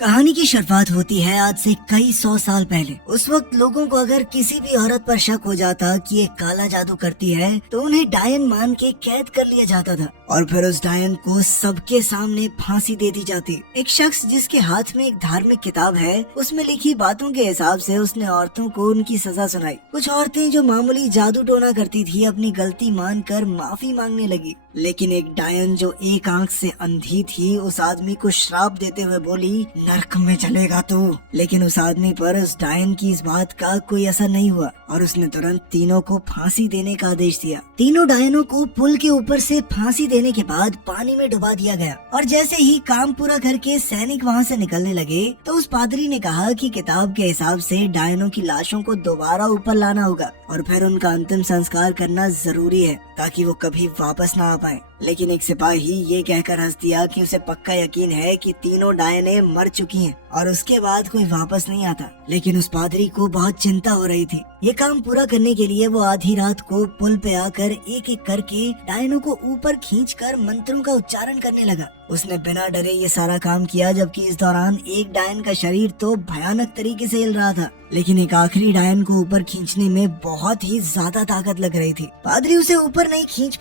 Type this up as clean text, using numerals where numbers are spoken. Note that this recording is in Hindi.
कहानी की शुरुआत होती है आज से कई 100 साल पहले। उस वक्त लोगों को अगर किसी भी औरत पर शक हो जाता कि ये काला जादू करती है तो उन्हें डायन मान के कैद कर लिया जाता था और फिर उस डायन को सबके सामने फांसी दे दी जाती। एक शख्स जिसके हाथ में एक धार्मिक किताब है, उसमें लिखी बातों के हिसाब से उसने औरतों को उनकी सजा सुनाई। कुछ औरतें जो मामूली जादू टोना करती थी अपनी गलती मानकर माफी मांगने लगी, लेकिन एक डायन जो एक आंख से अंधी थी उस आदमी को श्राप देते हुए बोली, नरक में चलेगा तू। लेकिन उस आदमी पर उस डायन की इस बात का कोई असर नहीं हुआ और उसने तुरंत तीनों को फांसी देने का आदेश दिया। तीनों डायनों को पुल के ऊपर से फांसी देने के बाद पानी में डुबा दिया गया और जैसे ही काम पूरा करके सैनिक वहाँ से निकलने लगे तो उस पादरी ने कहा कि किताब के हिसाब से डायनों की लाशों को दोबारा ऊपर लाना होगा और फिर उनका अंतिम संस्कार करना जरूरी है ताकि वो कभी वापस ना आ पाए। लेकिन एक सिपाही ये कहकर हंस दिया कि उसे पक्का यकीन है कि तीनों डायनें मर चुकी हैं और उसके बाद कोई वापस नहीं आता। लेकिन उस पादरी को बहुत चिंता हो रही थी। ये काम पूरा करने के लिए वो आधी रात को पुल पे आकर एक एक करके डायनों को ऊपर खींचकर मंत्रों का उच्चारण करने लगा। उसने बिना डरे ये सारा काम किया, जबकि इस दौरान एक डायन का शरीर तो भयानक तरीके से हिल रहा था, लेकिन एक आखिरी डायन को ऊपर खींचने में बहुत ही ज्यादा ताकत लग रही थी। पादरी उसे ऊपर नहीं खींच